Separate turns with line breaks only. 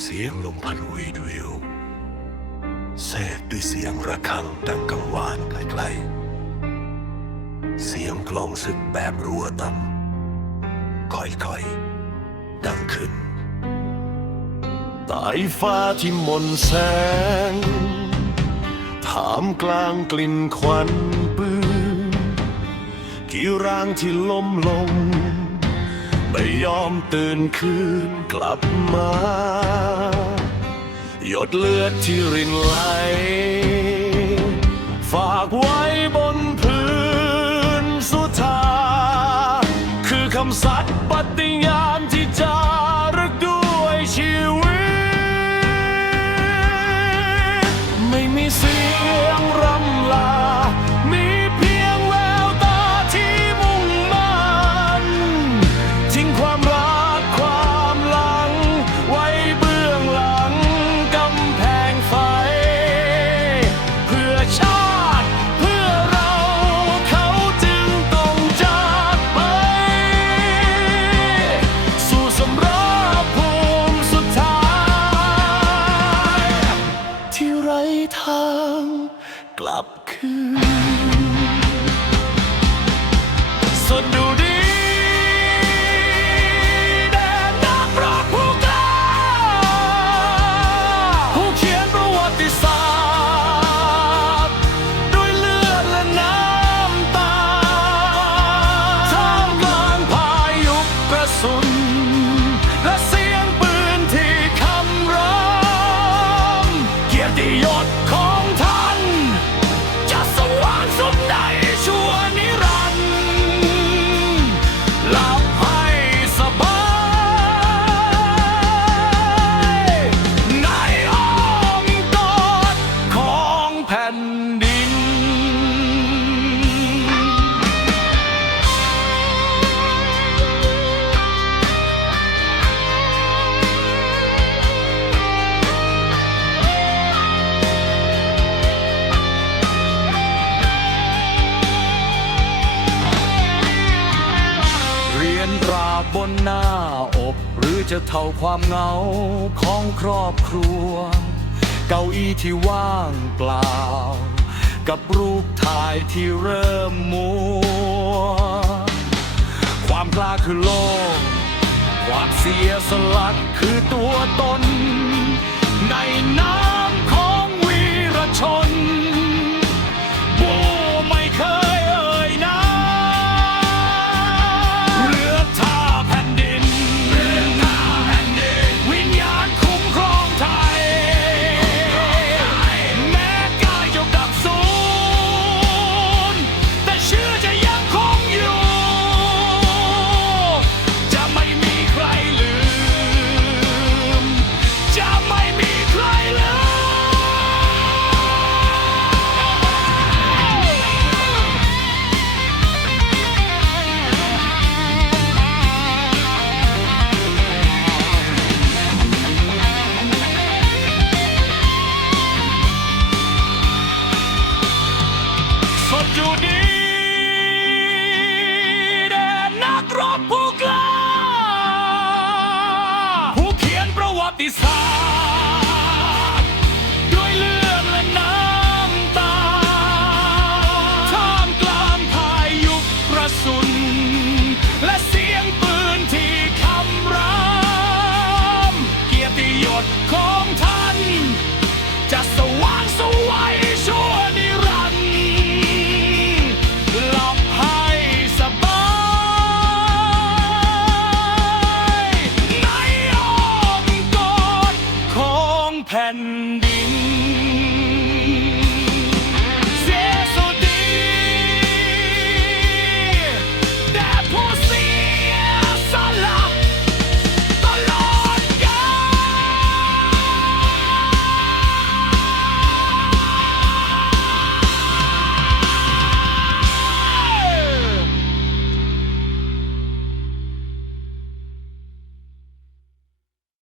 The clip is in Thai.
เ
สียงลมพัดหุยดวิวเศษด้วยเสียงระฆังดังกังวานไกลๆ เสียงกลองศึกแบบรัวต่ำค่อยๆ ดังขึ้นตายฟ้าที่มนแสง ถามกลางกลิ่นควัน
ปืน
กี่ร่างที่ล้มลง
ไม่ยอมตื่นค
ื
นก
ลับมา
หยดเลือดที่รินไหล ฝากไว้บนพื้นสุธาคือคำสัตย์ปฏิ สดุดีแด่นักรบผู้กล้าผู้เขียนประวัติศาสตร์ด้วยเลือดและน้ำตาท่ามกลางพายุกระสุน จะเท่าความเหงาของครอบครัว เก้าอี้ที่ว่างเปล่า กับรูปถ่ายที่เริ่มมัว ความกล้าคือโลก ความเสียสละคือตัวตนในน้ำของวีรชน ดของท่าน จะสว่างสวัยชั่วนิรันดร์หลับให้สบายในอ้อมกอดของแผ่นดิน